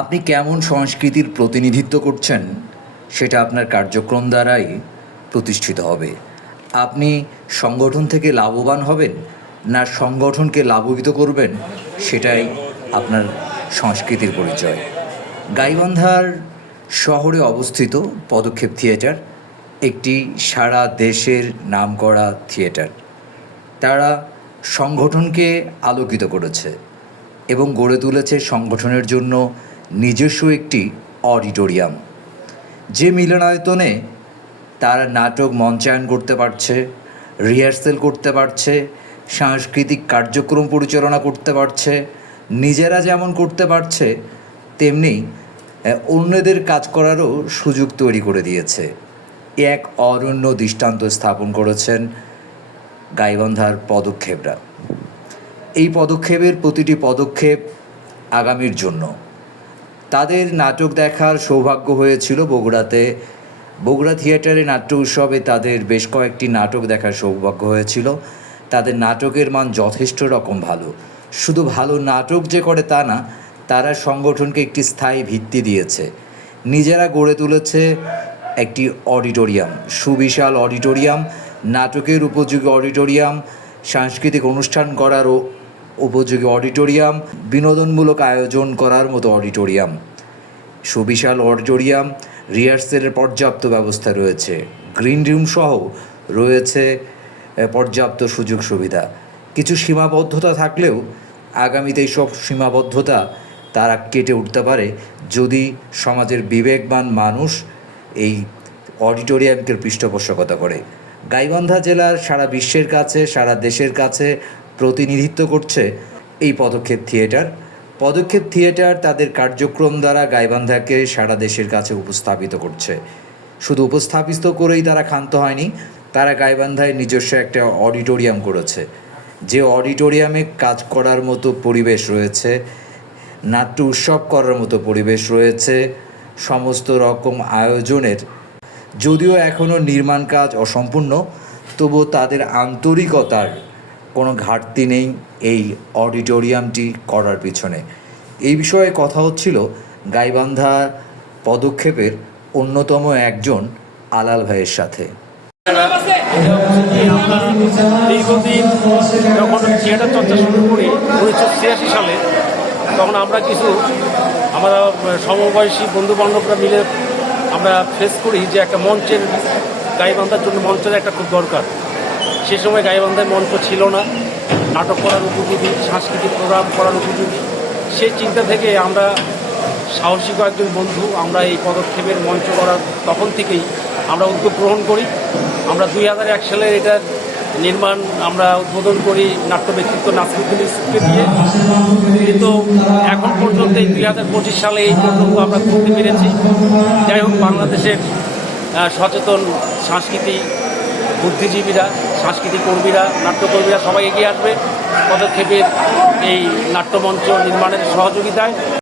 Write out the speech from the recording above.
আপনি কেমন সংস্কৃতির প্রতিনিধিত্ব করছেন? সেটা আপনার কার্যক্রম দ্বারাই প্রতিষ্ঠিত হবে। আপনি সংগঠন থেকে লাভবান হবেন না সংগঠনকে লাভবিত করবেন, সেটাই আপনার সংস্কৃতির পরিচয়। গাইবান্ধার শহরে অবস্থিত পদক্ষেপ থিয়েটার, একটি সারা দেশের নামকরা থিয়েটার। তারা সংগঠনকে আলোকিত করেছে এবং গড়ে তুলেছে সংগঠনের জন্য নিজস্ব একটি অডিটোরিয়াম। যে মিলনায়তনে তারা নাটক মঞ্চায়ন করতে পারছে, রিহার্সেল করতে পারছে, সাংস্কৃতিক কার্যক্রম পরিচালনা করতে পারছে, নিজেরা যেমন করতে পারছে, তেমনি অন্যদের কাজ করারও সুযোগ তৈরি করে দিয়েছে। এক অরণ্য দৃষ্টান্ত স্থাপন করেছেন গাইবান্ধার পদক্ষেপরা। এই পদক্ষেপের প্রতিটি পদক্ষেপ আগামীর জন্য। তাদের নাটক দেখার সৌভাগ্য হয়েছিল বগুড়াতে। বগুড়া থিয়েটারে নাট্য উৎসবে তাদের বেশ কয়েকটি নাটক দেখার সৌভাগ্য হয়েছিল। তাদের নাটকের মান যথেষ্ট রকম ভালো। শুধু ভালো নাটক যে করে তা না, তারা সংগঠনকে একটি স্থায়ী ভিত্তি দিয়েছে। নিজেরা গড়ে তুলেছে একটি অডিটোরিয়াম, সুবিশাল অডিটোরিয়াম, নাটকের উপযোগী অডিটোরিয়াম, সাংস্কৃতিক অনুষ্ঠান করারও উপযোগী অডিটোরিয়াম, বিনোদনমূলক আয়োজন করার মতো অডিটোরিয়াম। সুবিশাল অডিটোরিয়াম রিহার্সেলের পর্যাপ্ত ব্যবস্থা রয়েছে। গ্রিন রুম সহ রয়েছে পর্যাপ্ত সুযোগ সুবিধা। কিছু সীমাবদ্ধতা থাকলেও আগামীতে এইসব সীমাবদ্ধতা তারা কেটে উঠতে পারে যদি সমাজের বিবেকবান মানুষ এই অডিটোরিয়ামকে পৃষ্ঠপোষকতা করে। গাইবান্ধা জেলার সারা বিশ্বের কাছে, সারা দেশের কাছে প্রতিনিধিত্ব করছে এই পদক্ষেপ থিয়েটার। পদক্ষেপ থিয়েটার তাদের কার্যক্রম দ্বারা গাইবান্ধাকে সারা দেশের কাছে উপস্থাপিত করছে। শুধু উপস্থাপিত করেই তারা ক্ষান্ত হয়নি, তারা গাইবান্ধায় নিজস্ব একটা অডিটোরিয়াম করেছে। যে অডিটোরিয়ামে কাজ করার মতো পরিবেশ রয়েছে, নাট্য উৎসব করার মতো পরিবেশ রয়েছে, সমস্ত রকম আয়োজনের। যদিও এখনও নির্মাণ কাজ অসম্পূর্ণ, তবুও তাদের আন্তরিকতার কোনো ঘাটতি নেই এই অডিটোরিয়ামটি করার পিছনে। এই বিষয়ে কথা হচ্ছিল গাইবান্ধা পদক্ষেপের অন্যতম একজন আলাল ভাইয়ের সাথে। করি সালে, তখন আমরা কিছু আমরা সমবয়সী বন্ধু বান্ধবরা মিলে আমরা ফেস করি যে একটা মঞ্চের গাইবান্ধার জন্য মঞ্চের একটা খুব দরকার। সে সময় গাইবান্ধায় মঞ্চ ছিল না। নাটক করার উপযোগী, সাংস্কৃতিক প্রোগ্রাম করার উপযোগী। সেই চিন্তা থেকে আমরা সাহসী কয়েকজন বন্ধু, আমরা এই পদক্ষেপের মঞ্চ করার তখন থেকেই আমরা উদ্যোগ গ্রহণ করি। আমরা দুই হাজার এক সালে এটার নির্মাণ আমরা উদ্বোধন করি নাট্য ব্যক্তিত্ব নাসিরুদ্দিন ইউসুফকে দিয়ে। কিন্তু এখন পর্যন্ত এই দুই হাজার পঁচিশ সালে এই পর্যন্ত আমরা করতে পেরেছি। যাই হোক, বাংলাদেশের সচেতন সাংস্কৃতিক বুদ্ধিজীবীরা সাংস্কৃতিক কর্মীরা নাট্যকর্মীরা সবাই এগিয়ে আসবে। পদক্ষেপের এই নাট্যমঞ্চ নির্মাণের সহযোগিতায়।